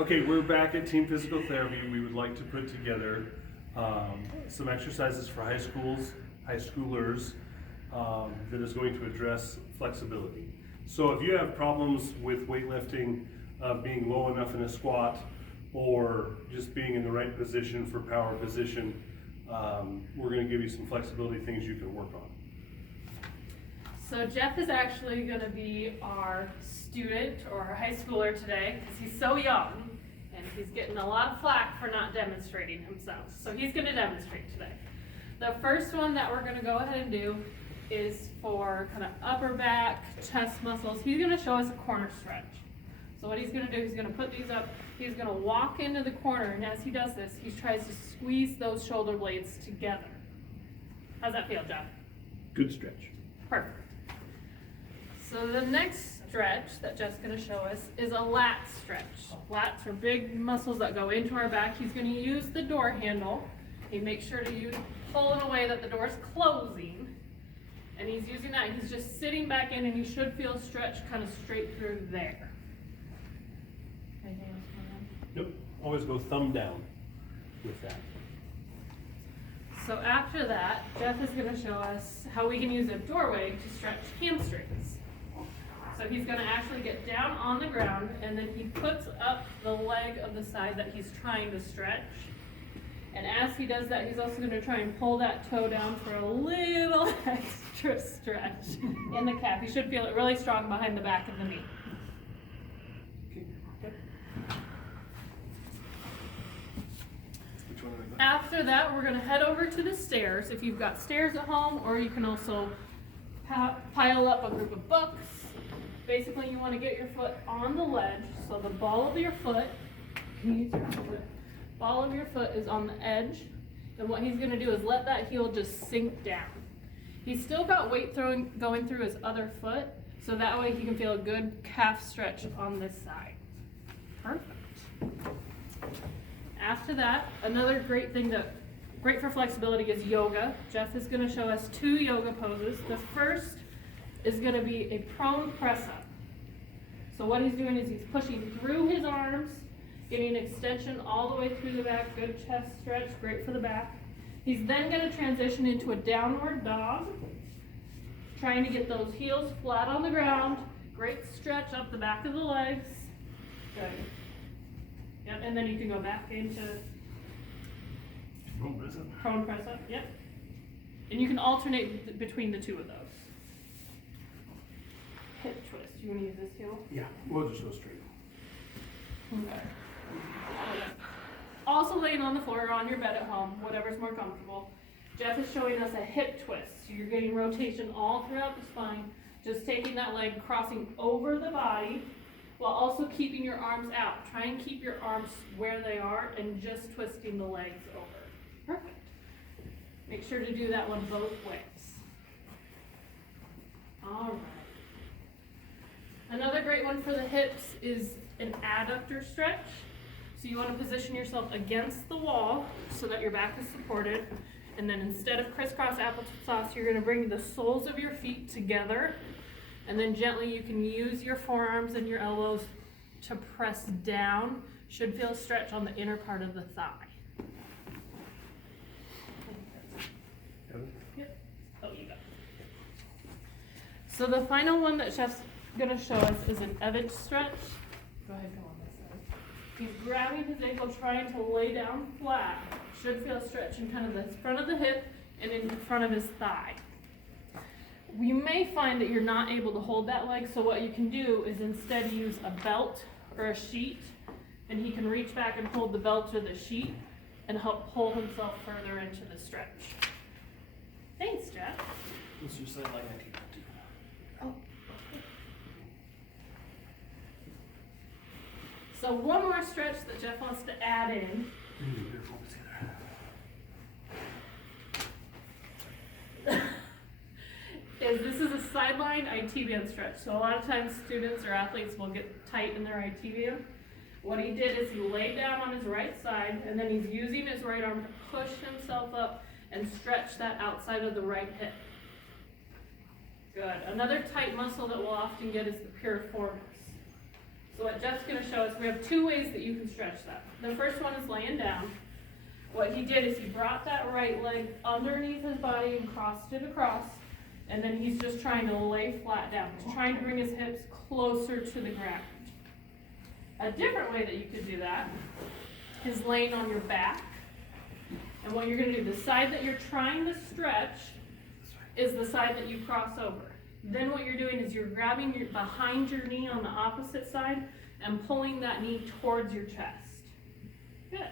Okay, we're back at Team Physical Therapy. We would like to put together some exercises for high schoolers that is going to address flexibility. So if you have problems with weightlifting, being low enough in a squat, or just being in the right position for power position, we're going to give you some flexibility things you can work on. So Jeff is actually going to be our student or our high schooler today because he's so young and he's getting a lot of flack for not demonstrating himself. So he's going to demonstrate today. The first one that we're going to go ahead and do is for kind of upper back, chest muscles. He's going to show us a corner stretch. So what he's going to do, he's going to put these up, he's going to walk into the corner, and as he does this, he tries to squeeze those shoulder blades together. How's that feel, Jeff? Good stretch. Perfect. So the next stretch that Jeff's going to show us is a lat stretch. Lats are big muscles that go into our back. He's going to use the door handle. He makes sure to pull in a way that the door is closing. And he's using that. He's just sitting back in, and he should feel stretched kind of straight through there. Anything else going on? Nope. Always go thumb down with that. So after that, Jeff is going to show us how we can use a doorway to stretch hamstrings. So he's going to actually get down on the ground, and then he puts up the leg of the side that he's trying to stretch. And as he does that, he's also going to try and pull that toe down for a little extra stretch in the calf. You should feel it really strong behind the back of the knee. Good. After that, we're going to head over to the stairs. If you've got stairs at home, or you can also pile up a group of books. Basically, you want to get your foot on the ledge, so the ball of your foot, ball of your foot is on the edge, and what he's going to do is let that heel just sink down. He's still got weight going through his other foot, so that way he can feel a good calf stretch on this side. Perfect. After that, another great thing great for flexibility is yoga. Jeff is going to show us 2 yoga poses. The first is going to be a prone press up. So what he's doing is he's pushing through his arms, getting extension all the way through the back, good chest stretch, great for the back. He's then going to transition into a downward dog, trying to get those heels flat on the ground, great stretch up the back of the legs. Good. Yep, and then you can go back into prone press up. Yep. And you can alternate between the 2 of those. Hip twist. You want to use this heel? Yeah, we'll just go straight. Okay. Also laying on the floor or on your bed at home, whatever's more comfortable. Jeff is showing us a hip twist. So you're getting rotation all throughout the spine, just taking that leg, crossing over the body, while also keeping your arms out. Try and keep your arms where they are and just twisting the legs over. Perfect. Make sure to do that one both ways. All right. Another great one for the hips is an adductor stretch. So you want to position yourself against the wall so that your back is supported. And then instead of crisscross applesauce, you're going to bring the soles of your feet together. And then gently you can use your forearms and your elbows to press down. Should feel a stretch on the inner part of the thigh. Yep. Oh, you got it. So the final one that Chef's going to show us is an Evans stretch. Go ahead, go on this side. He's grabbing his ankle, trying to lay down flat. Should feel a stretch in kind of the front of the hip and in front of his thigh. You may find that you're not able to hold that leg, so what you can do is instead use a belt or a sheet, and he can reach back and hold the belt or the sheet and help pull himself further into the stretch. Thanks, Jeff. This is like I keep it too. Oh. So one more stretch that Jeff wants to add in. This is a sideline IT band stretch. So a lot of times students or athletes will get tight in their IT band. What he did is he laid down on his right side, and then he's using his right arm to push himself up and stretch that outside of the right hip. Good. Another tight muscle that we'll often get is the piriformis. So what Jeff's gonna show us, we have two ways that you can stretch that. The first one is laying down. What he did is he brought that right leg underneath his body and crossed it across, and then he's just trying to lay flat down. He's trying to bring his hips closer to the ground. A different way that you could do that is laying on your back. And what you're gonna do, the side that you're trying to stretch is the side that you cross over. Then what you're doing is you're grabbing behind your knee on the opposite side and pulling that knee towards your chest. Good.